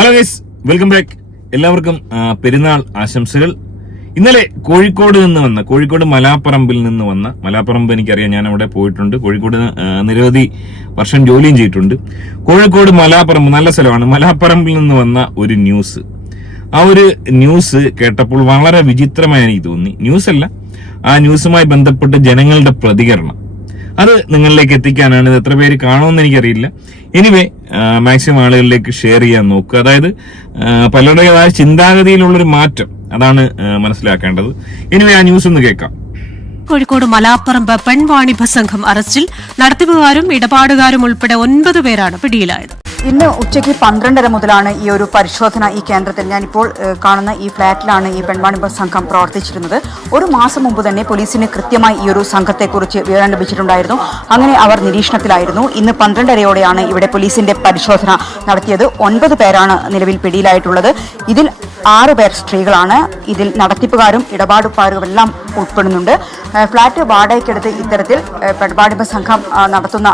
Hello guys, welcome back. എല്ലാവർക്കും പെരുന്നാൾ ആശംസകൾ. ഇന്നലെ കോഴിക്കോട് മലാപ്പറമ്പിൽ നിന്ന് വന്ന മലാപ്പറമ്പ് എനിക്കറിയാം, ഞാൻ അവിടെ പോയിട്ടുണ്ട്. കോഴിക്കോട് നിരവധി വർഷം ജോലിയും ചെയ്തിട്ടുണ്ട്. കോഴിക്കോട് മലാപ്പറമ്പ് നല്ല സ്ഥലമാണ്. മലാപ്പറമ്പിൽ നിന്ന് വന്ന ഒരു ന്യൂസ്, ആ ഒരു ന്യൂസ് കേട്ടപ്പോൾ വളരെ വിചിത്രമായി എനിക്ക് തോന്നി. ന്യൂസല്ല, ആ ന്യൂസുമായി ബന്ധപ്പെട്ട് ജനങ്ങളുടെ പ്രതികരണം അത് നിങ്ങളിലേക്ക് എത്തിക്കാനാണ്. ഇത് എത്ര പേര് കാണുമെന്ന് എനിക്കറിയില്ല. എനിവേ, മാക്സിമം ആളുകളിലേക്ക് ഷെയർ ചെയ്യാൻ നോക്കുക. അതായത് പലരുടേതായ ചിന്താഗതിയിലുള്ളൊരു മാറ്റം, അതാണ് മനസ്സിലാക്കേണ്ടത്. എനിവേ, ആ ന്യൂസ് ഒന്ന് കേൾക്കാം. കോഴിക്കോട് മലാപ്പറമ്പ് പെൺവാണിഭ സംഘം അറസ്റ്റിൽ. നടത്തിപ്പുകാരും ഇടപാടുകാരും ഉൾപ്പെടെ 9 പേരാണ് പിടിയിലായത്. ഇന്ന് ഉച്ചയ്ക്ക് 12:30 മുതലാണ് ഈ ഒരു പരിശോധന ഈ കേന്ദ്രത്തിൽ, ഞാനിപ്പോൾ കാണുന്ന ഈ ഫ്ളാറ്റിലാണ് ഈ പെൺവാണിഭ സംഘം പ്രവർത്തിച്ചിരുന്നത്. ഒരു മാസം മുമ്പ് തന്നെ പോലീസിന് കൃത്യമായി ഈ ഒരു സംഘത്തെക്കുറിച്ച് വിവരം ലഭിച്ചിട്ടുണ്ടായിരുന്നു. അങ്ങനെ അവർ നിരീക്ഷണത്തിലായിരുന്നു. ഇന്ന് 12:30യോടെയാണ് ഇവിടെ പോലീസിന്റെ പരിശോധന നടത്തിയത്. 9 പേരാണ് നിലവിൽ പിടിയിലായിട്ടുള്ളത്. ഇതിൽ 6 പേർ സ്ത്രീകളാണ്. ഇതിൽ നടത്തിപ്പുകാരും ഇടപാടുകാരും എല്ലാം ഉൾപ്പെടുന്നുണ്ട്. ഫ്ളാറ്റ് വാടകയ്ക്കെടുത്ത് ഇത്തരത്തിൽ പെൺവാണിഭ സംഘം നടത്തുന്ന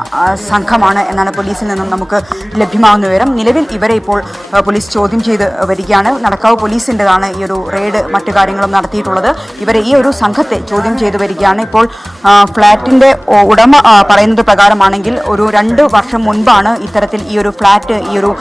സംഘമാണ് എന്നാണ് പോലീസിൽ നിന്നും നമുക്ക് ലഭ്യമാകുന്ന വിവരം. നിലവിൽ ഇവരെ ഇപ്പോൾ പോലീസ് ചോദ്യം ചെയ്ത് വരികയാണ്. നടക്കാവ് പോലീസിൻ്റെതാണ് ഈ ഒരു റെയ്ഡ് മറ്റു കാര്യങ്ങളും നടത്തിയിട്ടുള്ളത്. ഇവരെ ഈ ഒരു സംഘത്തെ ചോദ്യം ചെയ്ത് വരികയാണ്. ഇപ്പോൾ ഫ്ളാറ്റിന്റെ ഉടമ പറയുന്നത് പ്രകാരമാണെങ്കിൽ ഒരു 2 വർഷം മുൻപാണ് ഇത്തരത്തിൽ ഈ ഒരു ഫ്ളാറ്റ് ഈ ഒരു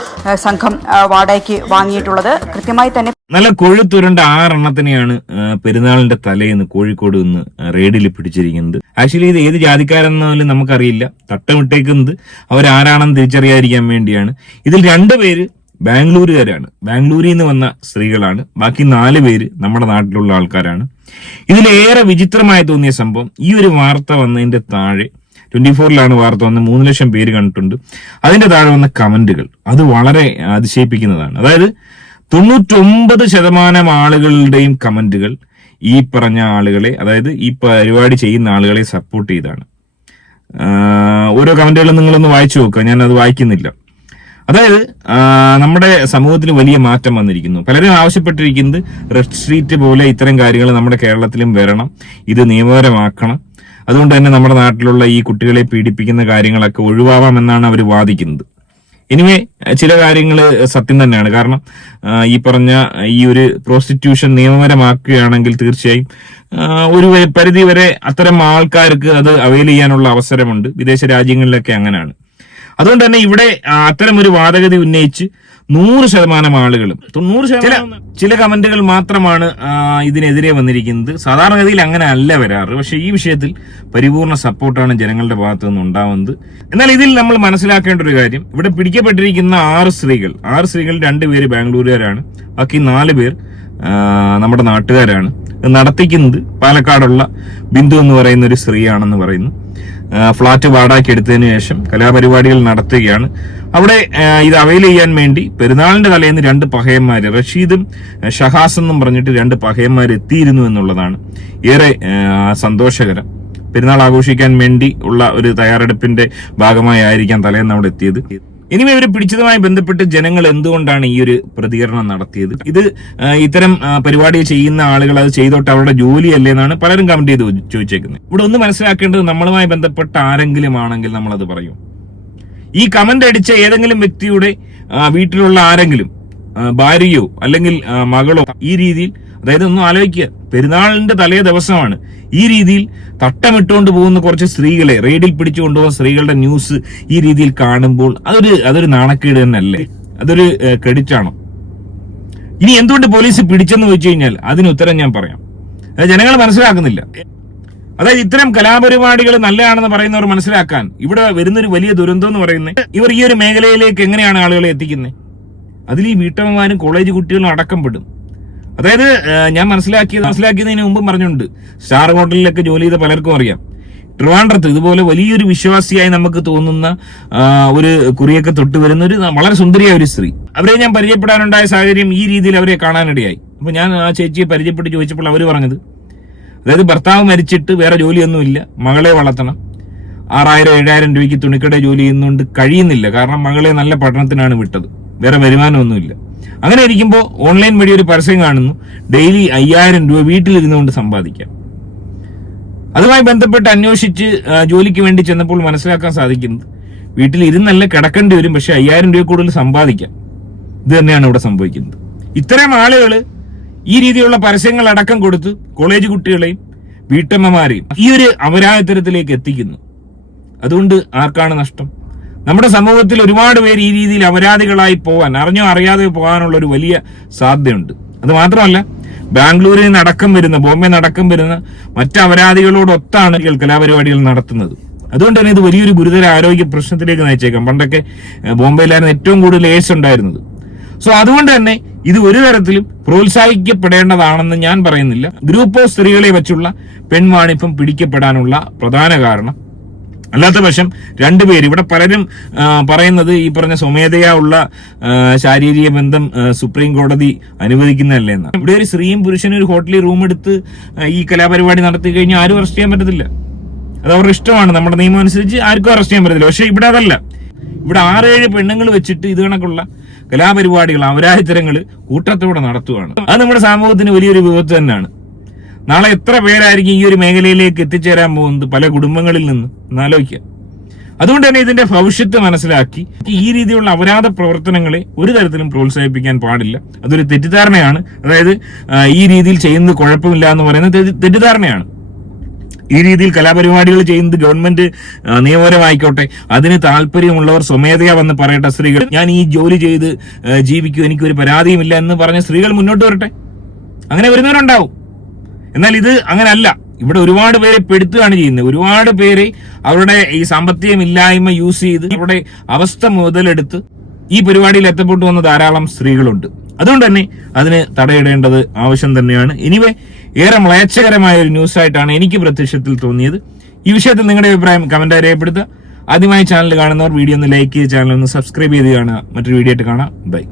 സംഘം വാടകയ്ക്ക് വാങ്ങിയിട്ടുള്ളത്. കൃത്യമായി തന്നെ നല്ല കൊഴുത്തുരുണ്ട 6 എണ്ണത്തിനെയാണ് പെരുന്നാളിന്റെ തലേന്ന് കോഴിക്കോട് നിന്ന് റെയ്ഡിൽ പിടിച്ചിരിക്കുന്നത്. ആക്ച്വലി ഇത് ഏത് ജാതിക്കാരെന്നാലും നമുക്കറിയില്ല. തട്ടമിട്ടേക്കുന്നത് അവരാരാണെന്ന് തിരിച്ചറിയാതിരിക്കാൻ വേണ്ടിയാണ്. ഇതിൽ 2 പേര് ബാംഗ്ലൂരുകാരാണ്, ബാംഗ്ലൂരിൽ നിന്ന് വന്ന സ്ത്രീകളാണ്. ബാക്കി 4 പേര് നമ്മുടെ നാട്ടിലുള്ള ആൾക്കാരാണ്. ഇതിലേറെ വിചിത്രമായി തോന്നിയ സംഭവം, ഈ ഒരു വാർത്ത വന്നതിന്റെ താഴെ 24-ലാണ് വാർത്ത വന്ന് 3 ലക്ഷം പേര് കണ്ടിട്ടുണ്ട്. അതിന്റെ താഴെ വന്ന കമന്റുകൾ അത് വളരെ അതിശയിപ്പിക്കുന്നതാണ്. അതായത് 99% ആളുകളുടെയും കമന്റുകൾ ഈ പറഞ്ഞ ആളുകളെ, അതായത് ഈ പരിപാടി ചെയ്യുന്ന ആളുകളെ സപ്പോർട്ട് ചെയ്താണ്. ഓരോ കമന്റുകളും നിങ്ങളൊന്ന് വായിച്ചു നോക്കുക, ഞാൻ അത് വായിക്കുന്നില്ല. അതായത് നമ്മുടെ സമൂഹത്തിൽ വലിയ മാറ്റം വന്നിരിക്കുന്നു. പലരും ആവശ്യപ്പെട്ടിരിക്കുന്നത് റെഡ് സ്ട്രീറ്റ് പോലെ ഇത്തരം കാര്യങ്ങൾ നമ്മുടെ കേരളത്തിലും വരണം, ഇത് നിയമപരമാക്കണം. അതുകൊണ്ട് തന്നെ നമ്മുടെ നാട്ടിലുള്ള ഈ കുട്ടികളെ പീഡിപ്പിക്കുന്ന കാര്യങ്ങളൊക്കെ ഒഴിവാവാമെന്നാണ് അവർ വാദിക്കുന്നത്. എനിവേ, ചില കാര്യങ്ങൾ സത്യം തന്നെയാണ്. കാരണം ഈ പറഞ്ഞ ഈ ഒരു പ്രോസ്റ്റിറ്റ്യൂഷൻ നിയമപരമാക്കുകയാണെങ്കിൽ തീർച്ചയായും ഒരു പരിധി വരെ അത്തരം ആൾക്കാർക്ക് അത് അവൈൽ ചെയ്യാനുള്ള അവസരമുണ്ട്. വിദേശ രാജ്യങ്ങളിലൊക്കെ അങ്ങനെയാണ്. അതുകൊണ്ട് തന്നെ ഇവിടെ അത്തരം ഒരു വാദഗതി ഉന്നയിച്ച് 100% ആളുകളും 90% ചില കമന്റുകൾ മാത്രമാണ് ഇതിനെതിരെ വന്നിരിക്കുന്നത്. സാധാരണഗതിയിൽ അങ്ങനെ അല്ല വരാറ്. പക്ഷെ ഈ വിഷയത്തിൽ പരിപൂർണ സപ്പോർട്ടാണ് ജനങ്ങളുടെ ഭാഗത്തു നിന്ന് ഉണ്ടാവുന്നത്. എന്നാൽ ഇതിൽ നമ്മൾ മനസ്സിലാക്കേണ്ട ഒരു കാര്യം, ഇവിടെ പിടിക്കപ്പെട്ടിരിക്കുന്ന 6 സ്ത്രീകൾ 2 പേര് ബാംഗ്ലൂരുകാരാണ്. ബാക്കി 4 പേർ നമ്മുടെ നാട്ടുകാരാണ്. നടത്തിക്കുന്നത് പാലക്കാടുള്ള ബിന്ദു എന്ന് പറയുന്ന ഒരു സ്ത്രീയാണെന്ന് പറയുന്നു. ഫ്ളാറ്റ് വാടകയ്ക്ക് എടുത്തതിനു ശേഷം കലാപരിപാടികൾ നടത്തുകയാണ്. അവിടെ ഇത് അവൈൽ ചെയ്യാൻ വേണ്ടി പെരുന്നാളിന്റെ തലേന്ന് 2 പഹയന്മാര്, റഷീദും ഷഹാസ് എന്നും പറഞ്ഞിട്ട് 2 പഹയന്മാർ എത്തിയിരുന്നു എന്നുള്ളതാണ് ഏറെ സന്തോഷകരം. പെരുന്നാൾ ആഘോഷിക്കാൻ വേണ്ടി ഉള്ള ഒരു തയ്യാറെടുപ്പിന്റെ ഭാഗമായിരിക്കാം തലേന്ന് അവിടെ എത്തിയത്. ഇനിമേ ഇവരെ പിടിച്ചതുമായി ബന്ധപ്പെട്ട് ജനങ്ങൾ എന്തുകൊണ്ടാണ് ഈ ഒരു പ്രതികരണം നടത്തിയത്? ഇത് ഇത്തരം പരിപാടി ചെയ്യുന്ന ആളുകൾ അത് ചെയ്തോട്ട് അവരുടെ ജോലിയല്ലേ എന്നാണ് പലരും കമന്റ് ചെയ്ത് ചോദിച്ചേക്കുന്നത്. ഇവിടെ ഒന്ന് മനസ്സിലാക്കേണ്ടത്, നമ്മളുമായി ബന്ധപ്പെട്ട ആരെങ്കിലും ആണെങ്കിൽ നമ്മളത് പറയും. ഈ കമന്റ് അടിച്ച ഏതെങ്കിലും വ്യക്തിയുടെ വീട്ടിലുള്ള ആരെങ്കിലും, ഭാര്യയോ അല്ലെങ്കിൽ മകളോ ഈ രീതിയിൽ, അതായത് ഒന്ന് ആലോചിക്കുക, പെരുന്നാളിന്റെ തലേ ദിവസമാണ് ഈ രീതിയിൽ തട്ടമിട്ടുകൊണ്ട് പോകുന്ന കുറച്ച് സ്ത്രീകളെ, റെയ്ഡിൽ പിടിച്ചു കൊണ്ടുപോകുന്ന സ്ത്രീകളുടെ ന്യൂസ് ഈ രീതിയിൽ കാണുമ്പോൾ അതൊരു നാണക്കേട് തന്നെയല്ലേ? അതൊരു ക്രെഡിറ്റ് ആണോ? ഇനി എന്തുകൊണ്ട് പോലീസ് പിടിച്ചെന്ന് ചോദിച്ചു കഴിഞ്ഞാൽ അതിന് ഉത്തരം ഞാൻ പറയാം. അത് ജനങ്ങൾ മനസ്സിലാക്കുന്നില്ല. അതായത് ഇത്തരം കലാപരിപാടികൾ നല്ലതാണെന്ന് പറയുന്നവർ മനസ്സിലാക്കാൻ ഇവിടെ വരുന്നൊരു വലിയ ദുരന്തം എന്ന് പറയുന്നത്, ഇവർ ഈ ഒരു മേഖലയിലേക്ക് എങ്ങനെയാണ് ആളുകളെ എത്തിക്കുന്നത്? അതിൽ ഈ വീട്ടമ്മമാരും കോളേജ് കുട്ടികളും അടക്കം പെടും. അതായത് ഞാൻ മനസ്സിലാക്കിയതിന് മുമ്പ് പറഞ്ഞിട്ടുണ്ട്, സ്റ്റാർ ഹോട്ടലിലൊക്കെ ജോലി ചെയ്ത പലർക്കും അറിയാം, ട്രിവാൻഡ്രത്ത് ഇതുപോലെ വലിയൊരു വിശ്വാസിയായി നമുക്ക് തോന്നുന്ന ഒരു കുറിയൊക്കെ തൊട്ട് വരുന്ന ഒരു വളരെ സുന്ദരിയായ ഒരു സ്ത്രീ, അവരെ ഞാൻ പരിചയപ്പെടാനുണ്ടായ സാഹചര്യം ഈ രീതിയിൽ അവരെ കാണാനിടയായി. അപ്പൊ ഞാൻ ആ ചേച്ചിയെ പരിചയപ്പെട്ട് ചോദിച്ചപ്പോൾ അവർ പറഞ്ഞത്, അതായത് ഭർത്താവ് മരിച്ചിട്ട് വേറെ ജോലിയൊന്നുമില്ല, മകളെ വളർത്തണം, 6000-7000 രൂപയ്ക്ക് തുണിക്കട ജോലി ചെയ്യുന്നതുകൊണ്ട് കഴിയുന്നില്ല. കാരണം മകളെ നല്ല പഠനത്തിനാണ് വിട്ടത്, വേറെ വരുമാനമൊന്നുമില്ല. അങ്ങനെ ഇരിക്കുമ്പോൾ ഓൺലൈൻ വഴി ഒരു പരസ്യം കാണുന്നു, ഡെയിലി 5000 രൂപ വീട്ടിലിരുന്നുകൊണ്ട് സമ്പാദിക്കാം. അതുമായി ബന്ധപ്പെട്ട് അന്വേഷിച്ച് ജോലിക്ക് വേണ്ടി ചെന്നപ്പോൾ മനസ്സിലാക്കാൻ സാധിക്കുന്നത്, വീട്ടിൽ ഇരുന്നല്ല കിടക്കേണ്ടി വരും, പക്ഷെ 5000 രൂപ കൂടുതൽ സമ്പാദിക്കാം. ഇത് തന്നെയാണ് ഇവിടെ സംഭവിക്കുന്നത്. ഇത്തരം ആളുകൾ ഈ രീതിയിലുള്ള പരസ്യങ്ങൾ അടക്കം കൊടുത്ത് കോളേജ് കുട്ടികളെയും വീട്ടമ്മമാരെയും ഈ ഒരു അപരാധത്തിലേക്ക് എത്തിക്കുന്നു. അതുകൊണ്ട് ആർക്കാണ് നഷ്ടം? നമ്മുടെ സമൂഹത്തിൽ ഒരുപാട് പേര് ഈ രീതിയിൽ അപരാധികളായി പോവാൻ, അറിഞ്ഞോ അറിയാതെ പോകാനുള്ള ഒരു വലിയ സാധ്യതയുണ്ട്. അത് മാത്രമല്ല, ബാംഗ്ലൂരിൽ നിന്നടക്കം വരുന്ന, ബോംബെ നിന്നടക്കം വരുന്ന മറ്റ് അപരാധികളോടൊത്താണ് കലാപരിപാടികൾ നടത്തുന്നത്. അതുകൊണ്ട് തന്നെ ഇത് വലിയൊരു ഗുരുതര ആരോഗ്യ പ്രശ്നത്തിലേക്ക് നയിച്ചേക്കാം. പണ്ടൊക്കെ ബോംബെയിലായിരുന്നു ഏറ്റവും കൂടുതൽ എയ്ഡ്സ് ഉണ്ടായിരുന്നത്. സോ അതുകൊണ്ട് തന്നെ ഇത് ഒരു തരത്തിലും പ്രോത്സാഹിക്കപ്പെടേണ്ടതാണെന്ന് ഞാൻ പറയുന്നില്ല. ഗ്രൂപ്പ് ഓഫ് സ്ത്രീകളെ വെച്ചുള്ള പെൺവാണിഭം പിടിക്കപ്പെടാനുള്ള പ്രധാന കാരണം, അല്ലാത്ത പക്ഷം രണ്ടുപേര്, ഇവിടെ പലരും പറയുന്നത് ഈ പറഞ്ഞ സ്വമേധയാ ഉള്ള ശാരീരിക ബന്ധം സുപ്രീം കോടതി അനുവദിക്കുന്നതല്ലേ എന്നാണ്. ഇവിടെ ഒരു സ്ത്രീയും പുരുഷനും ഒരു ഹോട്ടലിൽ റൂം എടുത്ത് ഈ കലാപരിപാടി നടത്തി കഴിഞ്ഞാൽ ആരും അറസ്റ്റ് ചെയ്യാൻ പറ്റത്തില്ല. അത് അവരുടെ ഇഷ്ടമാണ്. നമ്മുടെ നിയമം അനുസരിച്ച് ആർക്കും അറസ്റ്റ് ചെയ്യാൻ പറ്റത്തില്ല. പക്ഷെ ഇവിടെ അതല്ല. ഇവിടെ 6-7 പെണ്ണുങ്ങൾ വെച്ചിട്ട് ഇത് കണക്കുള്ള കലാപരിപാടികൾ, അപരാധിത്തരങ്ങൾ കൂട്ടത്തോടെ നടത്തുകയാണ്. അത് നമ്മുടെ സമൂഹത്തിന് വലിയൊരു വിപത്ത് തന്നെയാണ്. നാളെ എത്ര പേരായിരിക്കും ഈ ഒരു മേഖലയിലേക്ക് എത്തിച്ചേരാൻ പോകുന്നത് പല കുടുംബങ്ങളിൽ നിന്ന് എന്നാലോചിക്കുക. അതുകൊണ്ട് തന്നെ ഇതിന്റെ ഭവിഷ്യത്ത് മനസ്സിലാക്കി ഈ രീതിയിലുള്ള അപരാധ പ്രവർത്തനങ്ങളെ ഒരു തരത്തിലും പ്രോത്സാഹിപ്പിക്കാൻ പാടില്ല. അതൊരു തെറ്റിദ്ധാരണയാണ്. അതായത് ഈ രീതിയിൽ ചെയ്യുന്നത് കുഴപ്പമില്ല എന്ന് പറയുന്നത് തെറ്റിദ്ധാരണയാണ്. ഈ രീതിയിൽ കലാപരിപാടികൾ ചെയ്യുന്നത് ഗവൺമെന്റ് നിയമപരമായിക്കോട്ടെ, അതിന് താല്പര്യമുള്ളവർ സ്വമേധയാ വന്ന് പറയട്ടെ. സ്ത്രീകൾ, ഞാൻ ഈ ജോലി ചെയ്ത് ജീവിക്കൂ, എനിക്കൊരു പരാതിയുമില്ല എന്ന് പറഞ്ഞ സ്ത്രീകൾ മുന്നോട്ട് വരട്ടെ. അങ്ങനെ വരുന്നവരുണ്ടാവും. എന്നാൽ ഇത് അങ്ങനല്ല. ഇവിടെ ഒരുപാട് പേരെ പെടുത്തുകയാണ് ചെയ്യുന്നത്. ഒരുപാട് പേരെ അവരുടെ ഈ സാമ്പത്തികമില്ലായ്മ യൂസ് ചെയ്ത് അവരുടെ അവസ്ഥ മുതലെടുത്ത് ഈ പരിപാടിയിൽ എത്തപ്പെട്ടു വന്ന ധാരാളം സ്ത്രീകളുണ്ട്. അതുകൊണ്ട് തന്നെ അതിന് തടയിടേണ്ടത് ആവശ്യം തന്നെയാണ്. എനിവേ, ഏറെ മ്ലേച്ഛകരമായ ഒരു ന്യൂസ് ആയിട്ടാണ് എനിക്ക് പ്രത്യക്ഷത്തിൽ തോന്നിയത്. ഈ വിഷയത്തിൽ നിങ്ങളുടെ അഭിപ്രായം കമന്റായി രേഖപ്പെടുത്തുക. ആദ്യമായി ചാനൽ കാണുന്നവർ വീഡിയോ ഒന്ന് ലൈക്ക് ചെയ്ത് ചാനൽ ഒന്ന് സബ്സ്ക്രൈബ് ചെയ്ത് കാണുക. മറ്റൊരു വീഡിയോ ആയിട്ട് കാണാം. ബൈ.